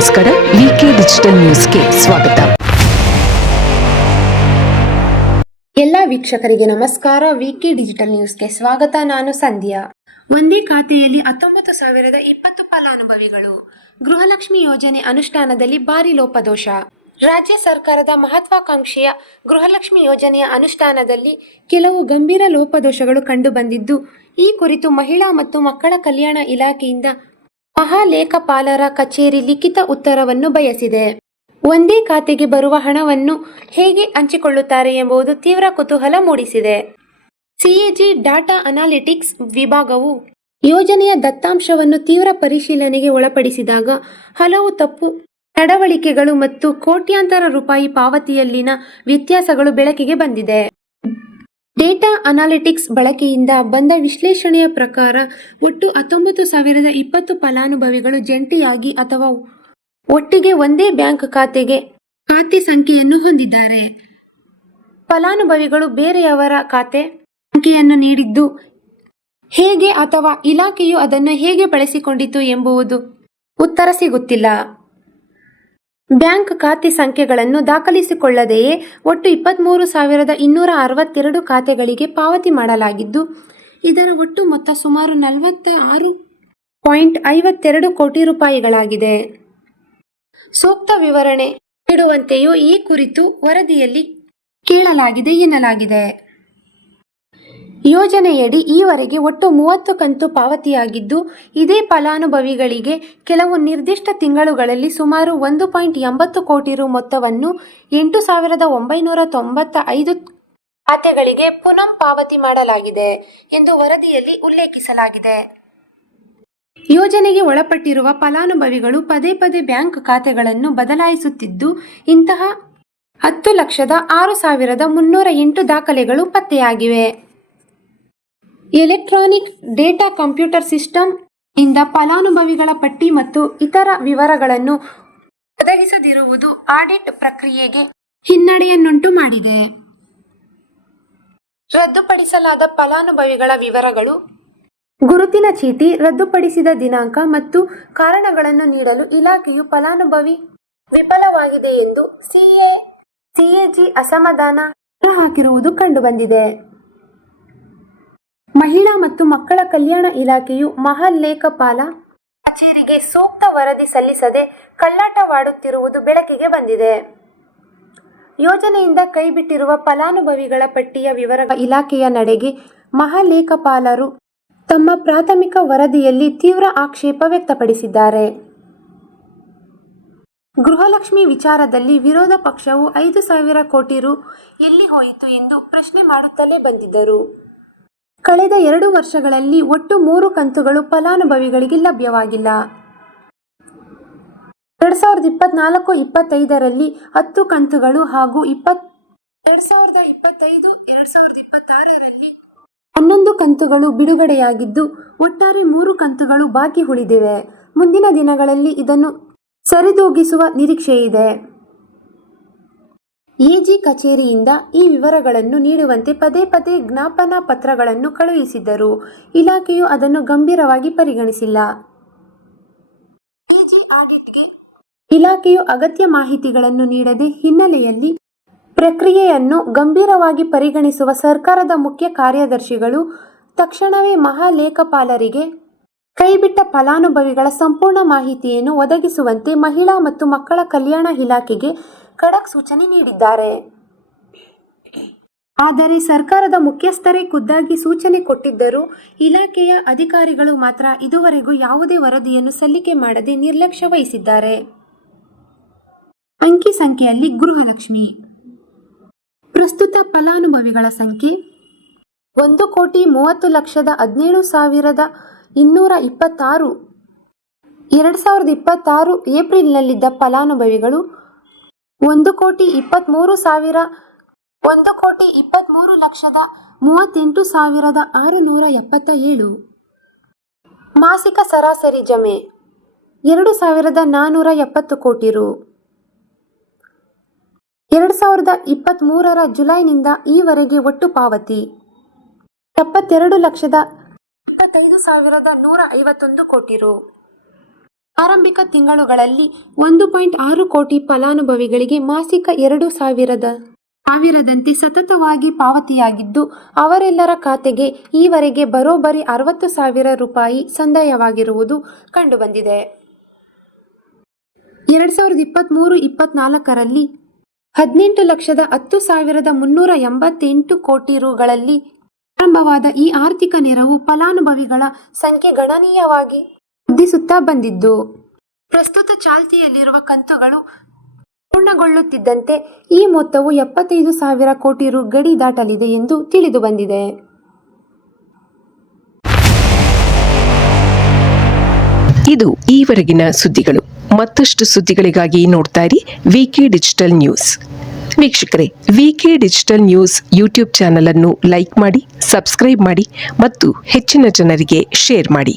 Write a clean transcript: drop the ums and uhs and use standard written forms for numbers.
ನಮಸ್ಕಾರ, ವಿಕೆ ಡಿಜಿಟಲ್ ನ್ಯೂಸ್ಗೆ ಸ್ವಾಗತ. ಎಲ್ಲ ವೀಕ್ಷಕರಿಗೆ ನಮಸ್ಕಾರ. ವಿಕೆ ಡಿಜಿಟಲ್ ನ್ಯೂಸ್ಗೆ ಸ್ವಾಗತ. ನಾನು ಸಂಧ್ಯಾ. ಒಂದೇ ಖಾತೆಯಲ್ಲಿ 19,020 ಫಲಾನುಭವಿಗಳು. ಗೃಹಲಕ್ಷ್ಮಿ ಯೋಜನೆ ಅನುಷ್ಠಾನದಲ್ಲಿ ಭಾರಿ ಲೋಪದೋಷ. ರಾಜ್ಯ ಸರ್ಕಾರದ ಮಹತ್ವಾಕಾಂಕ್ಷೆಯ ಗೃಹಲಕ್ಷ್ಮಿ ಯೋಜನೆಯ ಅನುಷ್ಠಾನದಲ್ಲಿ ಕೆಲವು ಗಂಭೀರ ಲೋಪದೋಷಗಳು ಕಂಡುಬಂದಿದ್ದು, ಈ ಕುರಿತು ಮಹಿಳಾ ಮತ್ತು ಮಕ್ಕಳ ಕಲ್ಯಾಣ ಇಲಾಖೆಯಿಂದ ಮಹಾಲೇಖಪಾಲರ ಕಚೇರಿ ಲಿಖಿತ ಉತ್ತರವನ್ನು ಬಯಸಿದೆ. ಒಂದೇ ಖಾತೆಗೆ ಬರುವ ಹಣವನ್ನು ಹೇಗೆ ಹಂಚಿಕೊಳ್ಳುತ್ತಾರೆ ಎಂಬುದು ತೀವ್ರ ಕುತೂಹಲ ಮೂಡಿಸಿದೆ. ಸಿಎಜಿ ಡಾಟಾ ಅನಾಲಿಟಿಕ್ಸ್ ವಿಭಾಗವು ಯೋಜನೆಯ ದತ್ತಾಂಶವನ್ನು ತೀವ್ರ ಪರಿಶೀಲನೆಗೆ ಒಳಪಡಿಸಿದಾಗ ಹಲವು ತಪ್ಪು ನಡವಳಿಕೆಗಳು ಮತ್ತು ಕೋಟ್ಯಾಂತರ ರೂಪಾಯಿ ಪಾವತಿಯಲ್ಲಿನ ವ್ಯತ್ಯಾಸಗಳು ಬೆಳಕಿಗೆ ಬಂದಿದೆ. ಡೇಟಾ ಅನಾಲಿಟಿಕ್ಸ್ ಬಳಕೆಯಿಂದ ಬಂದ ವಿಶ್ಲೇಷಣೆಯ ಪ್ರಕಾರ ಒಟ್ಟು 19,020 ಫಲಾನುಭವಿಗಳು ಜಂಟಿಯಾಗಿ ಅಥವಾ ಒಟ್ಟಿಗೆ ಒಂದೇ ಬ್ಯಾಂಕ್ ಖಾತೆ ಸಂಖ್ಯೆಯನ್ನು ಹೊಂದಿದ್ದಾರೆ. ಫಲಾನುಭವಿಗಳು ಬೇರೆಯವರ ಖಾತೆ ಸಂಖ್ಯೆಯನ್ನು ನೀಡಿದ್ದು ಹೇಗೆ ಅಥವಾ ಇಲಾಖೆಯು ಅದನ್ನು ಹೇಗೆ ಬಳಸಿಕೊಂಡಿತು ಎಂಬುದು ಉತ್ತರ ಸಿಗುತ್ತಿಲ್ಲ. ಬ್ಯಾಂಕ್ ಖಾತೆ ಸಂಖ್ಯೆಗಳನ್ನು ದಾಖಲಿಸಿಕೊಳ್ಳದೆಯೇ ಒಟ್ಟು 23,262 ಖಾತೆಗಳಿಗೆ ಪಾವತಿ ಮಾಡಲಾಗಿದ್ದು, ಇದರ ಒಟ್ಟು ಮೊತ್ತ ಸುಮಾರು 46.52 ಕೋಟಿ ರೂಪಾಯಿಗಳಾಗಿದೆ. ಸೂಕ್ತ ವಿವರಣೆ ನೀಡುವಂತೆಯೂ ಈ ಕುರಿತು ವರದಿಯಲ್ಲಿ ಕೇಳಲಾಗಿದೆ ಎನ್ನಲಾಗಿದೆ. ಯೋಜನೆಯಡಿ ಈವರೆಗೆ ಒಟ್ಟು 30 ಕಂತು ಪಾವತಿಯಾಗಿದ್ದು, ಇದೇ ಫಲಾನುಭವಿಗಳಿಗೆ ಕೆಲವು ನಿರ್ದಿಷ್ಟ ತಿಂಗಳುಗಳಲ್ಲಿ ಸುಮಾರು 1.80 ಕೋಟಿ ರು ಮೊತ್ತವನ್ನು 8,995 ಖಾತೆಗಳಿಗೆ ಪುನಃ ಪಾವತಿ ಮಾಡಲಾಗಿದೆ ಎಂದು ವರದಿಯಲ್ಲಿ ಉಲ್ಲೇಖಿಸಲಾಗಿದೆ. ಯೋಜನೆಗೆ ಒಳಪಟ್ಟಿರುವ ಫಲಾನುಭವಿಗಳು ಪದೇ ಪದೇ ಬ್ಯಾಂಕ್ ಖಾತೆಗಳನ್ನು ಬದಲಾಯಿಸುತ್ತಿದ್ದು, ಇಂತಹ 10,06,308 ದಾಖಲೆಗಳು ಪತ್ತೆಯಾಗಿವೆ. ಎಲೆಕ್ಟ್ರಾನಿಕ್ ಡೇಟಾ ಕಂಪ್ಯೂಟರ್ ಸಿಸ್ಟಮ್ ಇಂದ ಫಲಾನುಭವಿಗಳ ಪಟ್ಟಿ ಮತ್ತು ಇತರ ವಿವರಗಳನ್ನು ಒದಗಿಸದಿರುವುದು ಆಡಿಟ್ ಪ್ರಕ್ರಿಯೆಗೆ ಹಿನ್ನಡೆಯನ್ನುಂಟು ಮಾಡಿದೆ. ರದ್ದುಪಡಿಸಲಾದ ಫಲಾನುಭವಿಗಳ ವಿವರಗಳು, ಗುರುತಿನ ಚೀಟಿ, ರದ್ದುಪಡಿಸಿದ ದಿನಾಂಕ ಮತ್ತು ಕಾರಣಗಳನ್ನು ನೀಡಲು ಇಲಾಖೆಯು ಫಲಾನುಭವಿ ವಿಫಲವಾಗಿದೆ ಎಂದು ಸಿಎಜಿ ಅಸಮಾಧಾನ ಹಾಕಿರುವುದು ಕಂಡುಬಂದಿದೆ. ಮಹಿಳಾ ಮತ್ತು ಮಕ್ಕಳ ಕಲ್ಯಾಣ ಇಲಾಖೆಯು ಮಹಾಲೇಖಪಾಲ ಕಚೇರಿಗೆ ಸೂಕ್ತ ವರದಿ ಸಲ್ಲಿಸದೆ ಕಳ್ಳಾಟವಾಡುತ್ತಿರುವುದು ಬೆಳಕಿಗೆ ಬಂದಿದೆ. ಯೋಜನೆಯಿಂದ ಕೈಬಿಟ್ಟಿರುವ ಫಲಾನುಭವಿಗಳ ಪಟ್ಟಿಯ ವಿವರ ಇಲಾಖೆಯ ನಡೆಗೆ ಮಹಾಲೇಖಪಾಲರು ತಮ್ಮ ಪ್ರಾಥಮಿಕ ವರದಿಯಲ್ಲಿ ತೀವ್ರ ಆಕ್ಷೇಪ ವ್ಯಕ್ತಪಡಿಸಿದ್ದಾರೆ. ಗೃಹಲಕ್ಷ್ಮಿ ವಿಚಾರದಲ್ಲಿ ವಿರೋಧ ಪಕ್ಷವು 5,000 ಕೋಟಿ ರು ಎಲ್ಲಿ ಹೋಯಿತು ಎಂದು ಪ್ರಶ್ನೆ ಮಾಡುತ್ತಲೇ ಬಂದಿದ್ದರು. ಕಳೆದ 2 ವರ್ಷಗಳಲ್ಲಿ ಒಟ್ಟು 3 ಕಂತುಗಳು ಫಲಾನುಭವಿಗಳಿಗೆ ಲಭ್ಯವಾಗಿಲ್ಲ. 2024-25ರಲ್ಲಿ 10 ಕಂತುಗಳು ಹಾಗೂ 2025-2026ರಲ್ಲಿ 11 ಕಂತುಗಳು ಬಿಡುಗಡೆಯಾಗಿದ್ದು, ಒಟ್ಟಾರೆ 3 ಕಂತುಗಳು ಬಾಕಿ ಉಳಿದಿವೆ. ಮುಂದಿನ ದಿನಗಳಲ್ಲಿ ಇದನ್ನು ಸರಿದೂಗಿಸುವ ನಿರೀಕ್ಷೆಯಿದೆ. ಎಜಿ ಕಚೇರಿಯಿಂದ ಈ ವಿವರಗಳನ್ನು ನೀಡುವಂತೆ ಪದೇ ಪದೇ ಜ್ಞಾಪನಾ ಪತ್ರಗಳನ್ನು ಕಳುಹಿಸಿದ್ದರೂ ಇಲಾಖೆಯು ಅದನ್ನು ಗಂಭೀರವಾಗಿ ಪರಿಗಣಿಸಿಲ್ಲ. ಎಜಿ ಆಡಿಟ್ಗೆ ಇಲಾಖೆಯು ಅಗತ್ಯ ಮಾಹಿತಿಗಳನ್ನು ನೀಡದ ಹಿನ್ನೆಲೆಯಲ್ಲಿ ಪ್ರಕ್ರಿಯೆಯನ್ನು ಗಂಭೀರವಾಗಿ ಪರಿಗಣಿಸುವ ಸರ್ಕಾರದ ಮುಖ್ಯ ಕಾರ್ಯದರ್ಶಿಗಳು ತಕ್ಷಣವೇ ಮಹಾಲೇಖಪಾಲರಿಗೆ ಕೈಬಿಟ್ಟ ಫಲಾನುಭವಿಗಳ ಸಂಪೂರ್ಣ ಮಾಹಿತಿಯನ್ನು ಒದಗಿಸುವಂತೆ ಮಹಿಳಾ ಮತ್ತು ಮಕ್ಕಳ ಕಲ್ಯಾಣ ಇಲಾಖೆಗೆ ಖಡಕ್ ಸೂಚನೆ ನೀಡಿದ್ದಾರೆ. ಆದರೆ ಸರ್ಕಾರದ ಮುಖ್ಯಸ್ಥರೇ ಖುದ್ದಾಗಿ ಸೂಚನೆ ಕೊಟ್ಟಿದ್ದರೂ ಇಲಾಖೆಯ ಅಧಿಕಾರಿಗಳು ಮಾತ್ರ ಇದುವರೆಗೂ ಯಾವುದೇ ವರದಿಯನ್ನು ಸಲ್ಲಿಕೆ ಮಾಡದೆ ನಿರ್ಲಕ್ಷ್ಯ ವಹಿಸಿದ್ದಾರೆ. ಅಂಕಿ ಸಂಖ್ಯೆಯಲ್ಲಿ ಗೃಹಲಕ್ಷ್ಮಿ ಪ್ರಸ್ತುತ ಫಲಾನುಭವಿಗಳ ಸಂಖ್ಯೆ 1,30,17,226. 2026 ಏಪ್ರಿಲ್ನಲ್ಲಿದ್ದ ಫಲಾನುಭವಿಗಳು 1,23,38,677. ಮಾಸಿಕ ಸರಾಸರಿ ಜಮೆ 2,470 ಕೋಟಿ ರು. 2023 ಜುಲೈನಿಂದ ಈವರೆಗೆ ಒಟ್ಟು ಪಾವತಿ 72,25,151 ಕೋಟಿ ರು. ಆರಂಭಿಕ ತಿಂಗಳುಗಳಲ್ಲಿ 1.6 ಕೋಟಿ ಫಲಾನುಭವಿಗಳಿಗೆ ಮಾಸಿಕ 2,000ದಂತೆ ಸತತವಾಗಿ ಪಾವತಿಯಾಗಿದ್ದು, ಅವರೆಲ್ಲರ ಖಾತೆಗೆ ಈವರೆಗೆ ಬರೋಬ್ಬರಿ 60,000 ರೂಪಾಯಿ ಸಂದಾಯವಾಗಿರುವುದು ಕಂಡುಬಂದಿದೆ. 2023-24ರಲ್ಲಿ 18,10,388 ಕೋಟಿ ರುಗಳಲ್ಲಿ ಆರಂಭವಾದ ಈ ಆರ್ಥಿಕ ನೆರವು ಫಲಾನುಭವಿಗಳ ಸಂಖ್ಯೆ ಗಣನೀಯವಾಗಿ ವೃದ್ಧಿಸುತ್ತಾ ಬಂದಿದ್ದು, ಪ್ರಸ್ತುತ ಚಾಲ್ತಿಯಲ್ಲಿರುವ ಕಂತುಗಳು ಪೂರ್ಣಗೊಳ್ಳುತ್ತಿದ್ದಂತೆ ಈ ಮೊತ್ತವು 75,000 ಕೋಟಿ ರು ಗಡಿ ದಾಟಲಿದೆ ಎಂದು ತಿಳಿದುಬಂದಿದೆ. ಇದು ಈವರೆಗಿನ ಸುದ್ದಿಗಳು. ಮತ್ತಷ್ಟು ಸುದ್ದಿಗಳಿಗಾಗಿ ನೋಡ್ತಾ ಇರಿ ವಿಕೆ ಡಿಜಿಟಲ್ ನ್ಯೂಸ್. ವೀಕ್ಷಕರೇ, ವಿಕೆ ಡಿಜಿಟಲ್ ನ್ಯೂಸ್ ಯೂಟ್ಯೂಬ್ ಚಾನಲ್ ಅನ್ನು ಲೈಕ್ ಮಾಡಿ, ಸಬ್ಸ್ಕ್ರೈಬ್ ಮಾಡಿ ಮತ್ತು ಹೆಚ್ಚಿನ ಜನರಿಗೆ ಶೇರ್ ಮಾಡಿ.